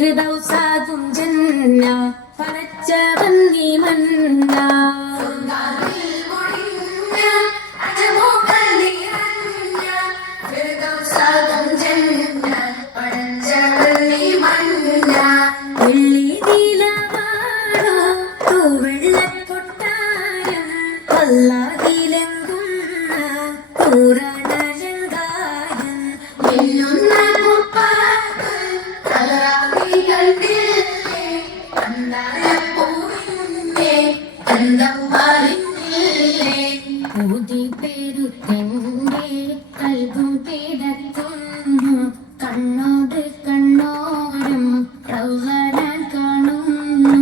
ഫിർദൗസാകും ജന്ന പടച്ച ഭംഗി മന്ന വെള്ളി നീലവാടോ വെള്ളക്കൊട്ടാരം വല്ലാതിലെങ്കുന്ന പൂരണലങ്കാരം മിന്നുന്ന കുപ്പാക്കൾ കളറാക്കി കണ്ടില്ലേ കണ്ടാരപ്പൂവിന്റെ കണ്ടം മാറില്ലേ ഊതി പെരുത്തെന്റെ കൽബും പേടത്തുന്നു കണ്ണോട് കണ്ണോരം റൗസനാൻ കാണുന്നു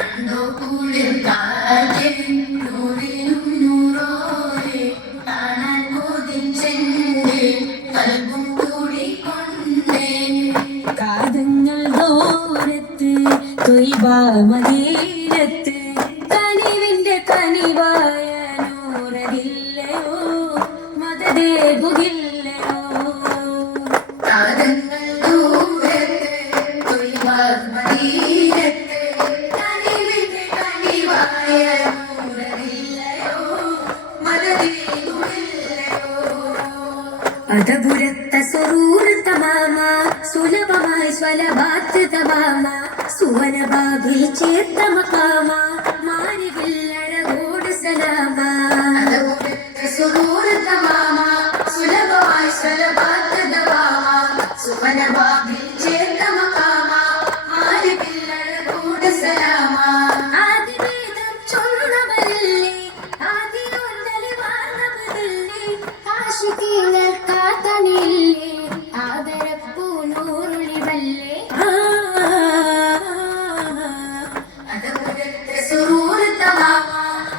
കണ്ടോ കൂടെ കാറ്റ് നൂറിനും നൂറോരെ കാണാൻ കൊതിച്ചെന്റെ കൽബും കൂടിക്കൊണ്ടേ കാതങ്ങൾ ദൂരത്ത് തൊയ്ബാമതീരത്ത് കനിവിന്റെ കനിവായ നൂറതില്ലയോ മതദേകുകില്ലയോ കാതങ്ങൾ ദൂരത്ത് തൊയ്ബാമതീരത്ത് കനിവിന്റെ കനിവായ നൂറതില്ലയോ മതദേകുകില്ലയോ അതപുരത്ത സുറൂർ തമാമ സുലഭമായി സ്വലഭാത്ത് തമാമ സുവനബാബിൽ ചേർത്ത മക്കാമ മാരിവില്ലഴകോട് സലാമ അതപുരത്ത സുറൂർ തമാമ സുലഭമായി സ്വലഭാത്ത് തമാമ സുവനബാബിൽ ചേർത്ത മക്കാമ മാരിവില്ലഴകോട് സലാമ ആദിവേദം ചൊന്നവരില്ലേ ആദിയോന്തലി വാർന്നവരില്ലേ ആശികീങ്ങൾ കാത്തണില്ലേ ആദരപ്പൂ നൂറുളിവല്ലേ അതപുരത്തെ സുറൂർ തമാമ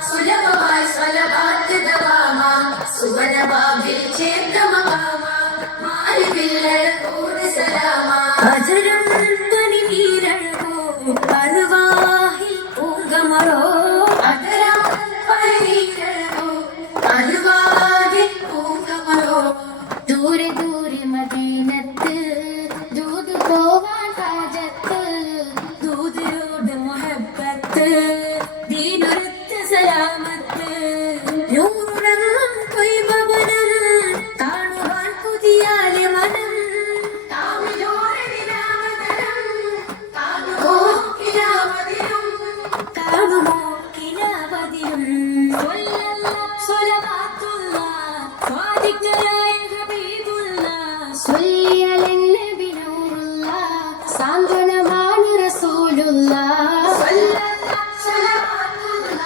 സുലഭമായി സ്വലഭാത്ത് തമാമ സുവനബാബിൽ ചേർത്ത മകാമ മാരിവില്ലഴകോട് സലാമ അജരം പനിനീരഴകോ അരുവാഹിൽ പൂങ്കമറോ അജരം പനിനീരഴകോ അരുവാഹിൽ പൂങ്കമറോ ദൂരെ ദൂരെ മദീനത്ത് ദൂത് പോവാൻ ഹാജത്ത് ദൂതിരോട് മുഹബത്ത് ദീനുരത്ത് സലാമത്ത് നൂറുറങ്ങും കൊയ്ഭവനം കാണുവാൻ പുതിയാലെ മനം കാമിലോരെ വിരാമതരം കാണുമോ കിരാവതിരും കാണുമോ കിരാവതിരും സ്വലവാത്തുള്ള സ്വാദിക്കരായ ഹബീബുള്ള സ്വല്ലി നൂറുള്ള സാന്ത്വനമാണ് റസൂലുള്ള സ്വലവാത്തുള്ള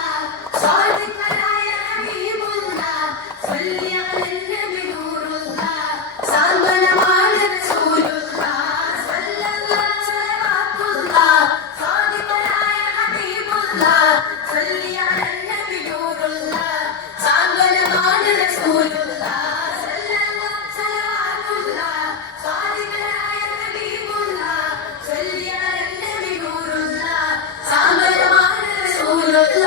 സ്വാദിക്കരായ ഹബീബുള്ള സ്വല്ലി നൂറുള്ള സാന്ത്വനമാണ് റസൂലുള്ള സ്വലവാത്തുള്ള സ്വാദിക്കരായ ഹബീബുള്ള സ്വല്ലി നൂറുള്ള സാന്ത്വനമാണ് റസൂലുള്ള സ്വലവാത്തുള്ള സ്വാദിക്കരായ ഹബീബുള്ള സ്വല്ലി നൂറുള്ള സാന്ത്വനമാണ് റസൂലുള്ള